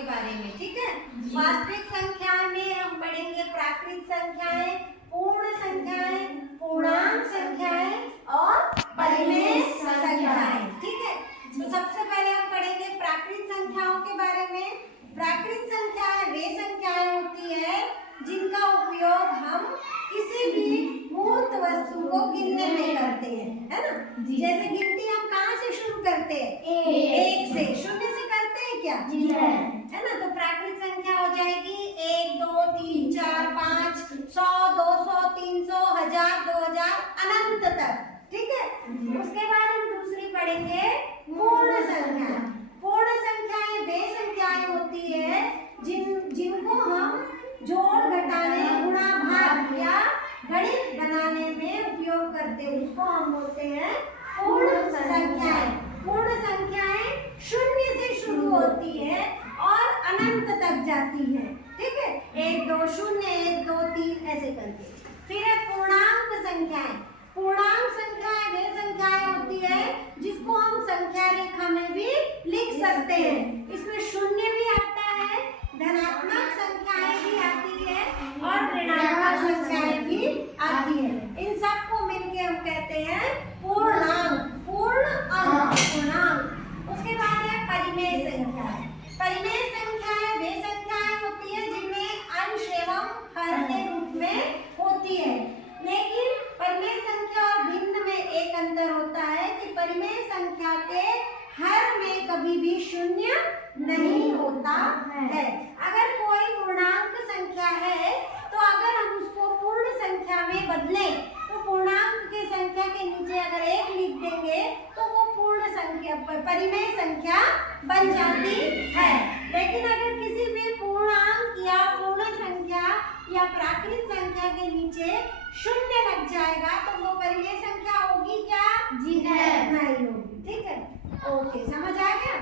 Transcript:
के बारे में, ठीक है। वास्तविक संख्याएं में हम पढ़ेंगे प्राकृत संख्याएं, पूर्ण संख्याएं, पूर्णांक संख्याएं और परिमेय संख्याएं, ठीक है। तो सबसे पहले हम पढ़ेंगे प्राकृत संख्याओं के बारे में। प्राकृत संख्याएं वे संख्याएं होती है जिनका उपयोग हम किसी भी मूर्त वस्तु को गिनने में करते हैं, है ना। जैसे गिनती हम कहाँ से शुरू करते हैं? एक से। शून्य से करते हैं क्या? है ना। तो प्राकृत संख्या हो जाएगी 1 2 3 4 5 100 200 300 1000 2000 अनंत तक, ठीक है। उसके बाद हम दूसरी पढ़ेंगे पूर्ण संख्या। पूर्ण संख्याएं वे संख्याएं होती है जिनको हम जोड़ घटाने गुणा भाग या गणित बनाने में उपयोग करते हैं, उसको हम बोलते हैं पूर्ण संख्याएं। पूर्ण संख्याएं शून्य से शुरू होती है और अनंत तक जाती है, ठीक है। 1 2 0 1 2 3 ऐसे करके। फिर है पूर्णांक संख्याएं। पूर्णांक संख्याएं वे संख्याएं होती है जिसको हम संख्या रेखा में भी लिख सकते हैं। इसमें शून्य भी आता है, धनात्मक संख्याएं भी आती है और ऋणात्मक संख्याएं भी आती है। इन सबको मिलके हम कहते हैं पूर्णांक। पूर्णांक। उसके बाद है परिमेय संख्याएं। परिमेय संख्याएं वे संख्याएं होती है जिनमें अंश एवं हर के रूप में होती है। लेकिन परिमेय संख्या और भिन्न में एक अंतर होता है कि परिमेय संख्या के हर में कभी भी शून्य नहीं होता है। अगर कोई पूर्णांक संख्या है तो अगर हम उसको पूर्ण संख्या में बदलें तो पूर्णांक की संख्या के नीचे अगर 1 लिख देंगे तो वो पूर्ण संख्या परिमेय संख्या बन जाती है। लेकिन अगर किसी भी पूर्णांक या पूर्ण संख्या या प्राकृत संख्या के नीचे शून्य लग जाएगा तो वो परिमेय संख्या होगी क्या? नहीं होगी, ठीक है। ओके, समझ आ गया?